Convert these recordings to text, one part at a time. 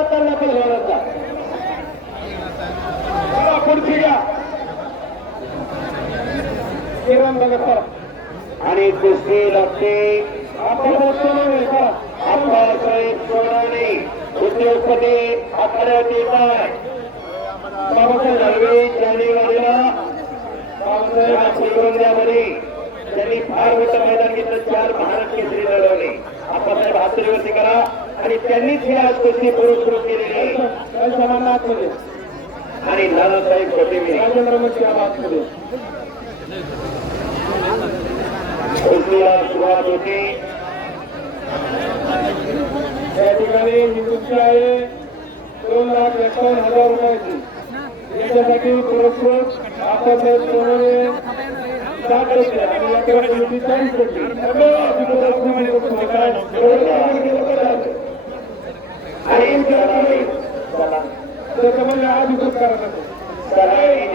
जाताना पहिलवानाचा चला पुढची घ्या. किरण बघत चला. आणि कुस्ती लागते आपण सोनाने उद्योगपती आखाड्यात येत आहे बाबासाहेब जानेवारीला बाबासाहेब त्यांनी फार मोठं मैदान घेतलं चार महाराष्ट्र केसरी लढवले आप्पासाहेब हातरीवरती करा. आणि त्यांनीच ही आज कुस्ती पुरस्कृत केलेली आहे आणि नानासाहेब कोटेमिरे कुस्तीला सुरुवात होती. या ठिकाणी कुस्ती आहे दोन लाख एकावन्न हजार रुपयाची. याच्यासाठी पुरस्कृत आप्पासाहेब सोनवणे आणि चाळीस टक्के. आणि चला त्याच्यामध्ये अधिकृत करायचं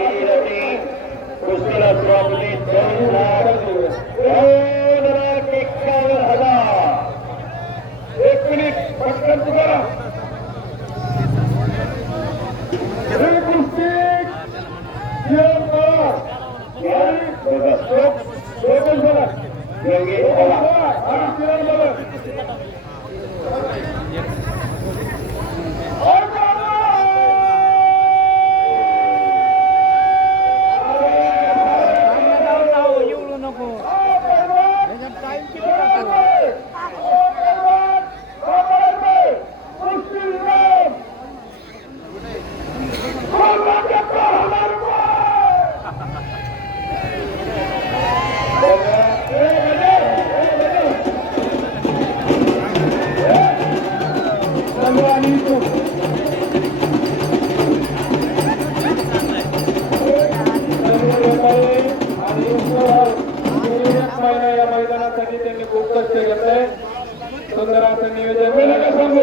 सुंदर नियोजन मी नका सांगू.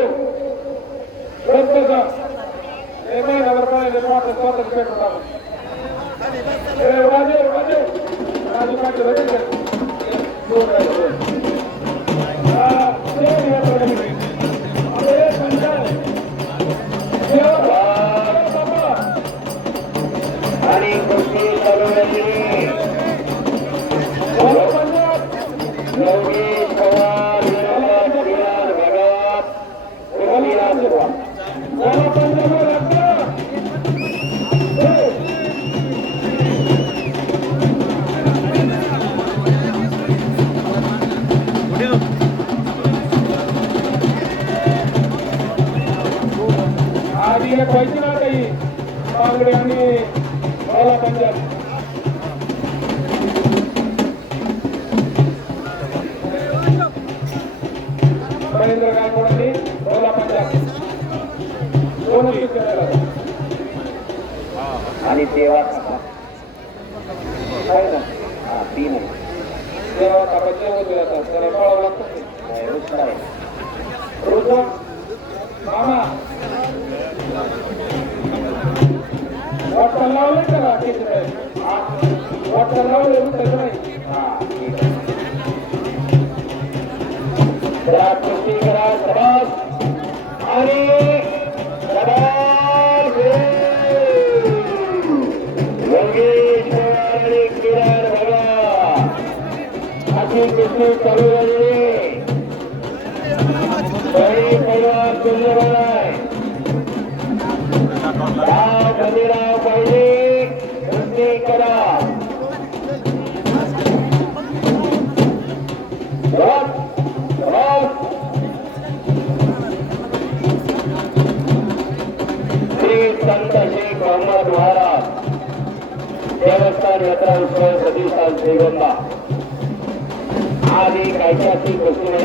रद्द का हे महिनाभर पाहिजे पाच स्वतः राजे राजे. राजू पाटील होते का? एक व्हायची ना काही बांगडे आणि मला पंजाब. महेंद्र गायकवाडांनी बोला पंजाब. दोनच आणि देवा ना हा तीन आहे. तेव्हा तापाचे होते आता. त्याला पळावं लागतं. आहे. रोजा मामा. वाटतं लावलं का किती वाटतं लावलं रुटायचं नाही? करा सबास आणि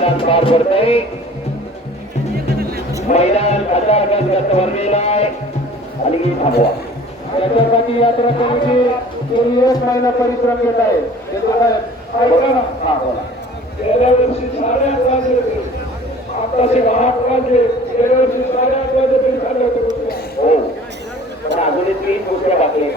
मैदान पार पडतंय. मैदान हजार गज गत भरलेलं आहे. आणि की थांबवा. त्याच्यासाठी यात्रा कमिटी गेली एक महिना परिश्रम घेत आहे. ऐका ना. हा बोला. गेल्या वर्षी साडेआठ वाजले होते. आताचे आठ वाजले गेल्या वर्षी साडेआठ वाजले तरी झाले होते. कुस्त्या. हो. पण अजूनही तीन दुसऱ्या बाकी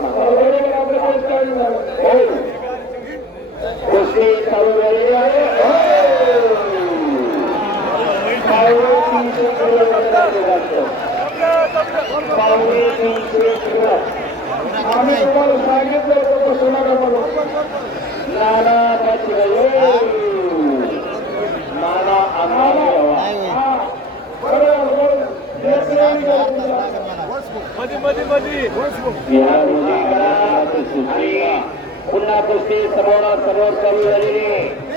पुन्हा कुस्ती समोर समोर चालू झालेली.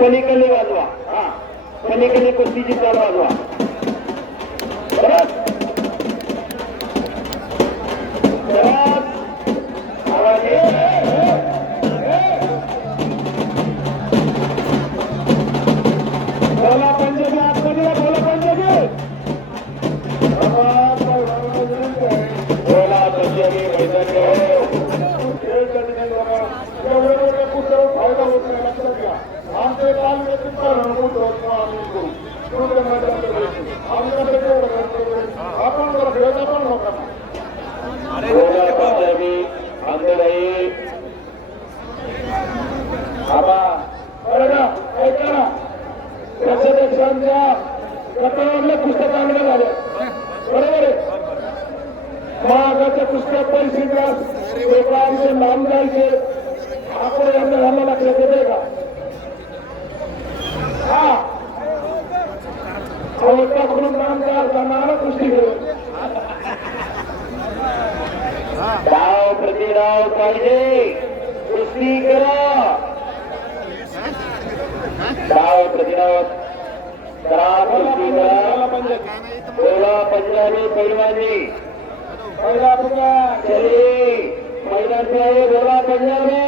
पलीकडे वाजवा. हा. पलीकडे कुस्तीची चाल वाजवा. परत पाहिजे कुस्ती करा. डाव प्रतिडाव करा कुस्ती करा. बोला पंजाबी पैलवानी पहिला तुझा चली. मैदान आहे बोला पंजाबी.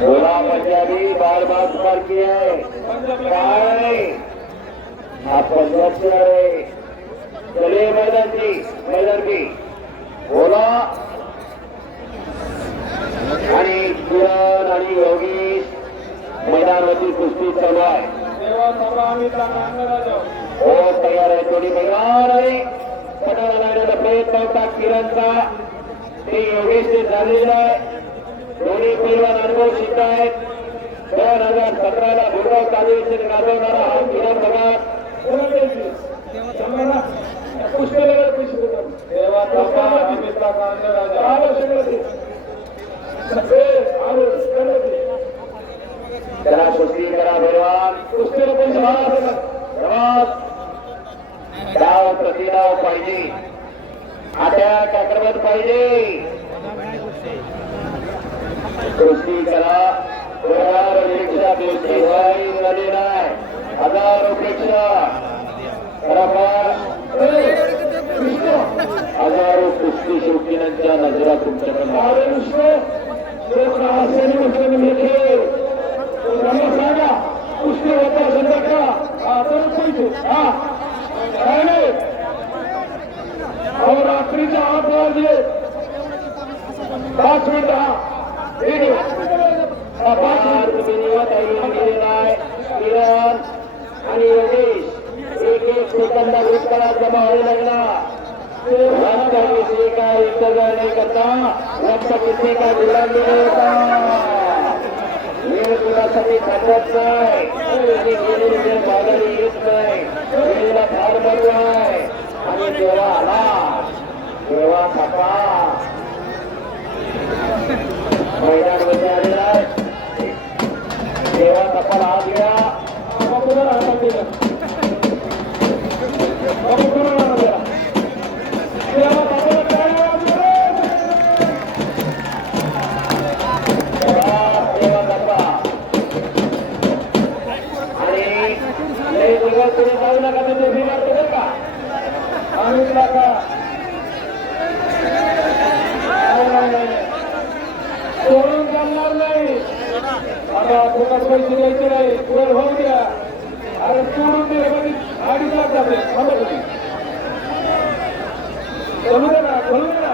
बोला पंजाबी बार बार सारखी आहे. काय हा पंजाब आहे चले रहे चलिए मैदान की मैदान की. बोला. आणि किरण आणि योगेश मैदानावरती कुस्ती चालू आहे. हो तयार आहे दोन्ही तयार आहे लागण्याचा प्रयत्न होता किरणचा. ते योगेशने झालेला आहे. दोन्ही पैलवान अनुभव सिद्ध आहेत. दोन हजार सतराला भुरगाव कालवेचे गाजवणारा हा किरण बघा. देतात तेव्हा सभा कुस्ती करा भगवान. डाव प्रतिडाव पाहिजे. अटॅक आक्रमण पाहिजे. कुस्ती करा. हजारोपेक्षा कुस्ती नाही हजारो कुस्ती शौकीनांच्या नजरा तुमच्याकडे अरे विश्व ते त्रासाने म्हटलं मी खेळ त्यांना सांगा कुस्ती होता संध्याकाळ हा तर पैसे हा काय नजरा तुमच्याकडे रात्रीच्या आठ वाजले पाच मिनिट हा पाच मिनिट बिनवत आणि योगेश एक एक सेकंदा सेकंद भूतकाळात जमा व्हायला लागला रक्त किसी करता रक्त गुलाम होता वेळ कुणासाठी थांबत नाही आणि गेलेली वेळ माघारी येत नाही वेळेला फार महत्त्व आहे आणि आला थापा मैदानमध्ये आलेला तपाला घ्या हातात दिलं. बापू करून आणा जरा. तेव्हा बापूला काय वाजलं? तेव्हा तपा आणि लय दिवस पुढे जाऊ नका तर ते बिमार बरं का आम्ही तुला का? नाही, नाही, नाही. सोडून चालणार नाही आता फुकट पैसे द्यायचे नाही वेळ होऊ द्या अरे सोडून दिले म्हणजे अडीच लाख जाते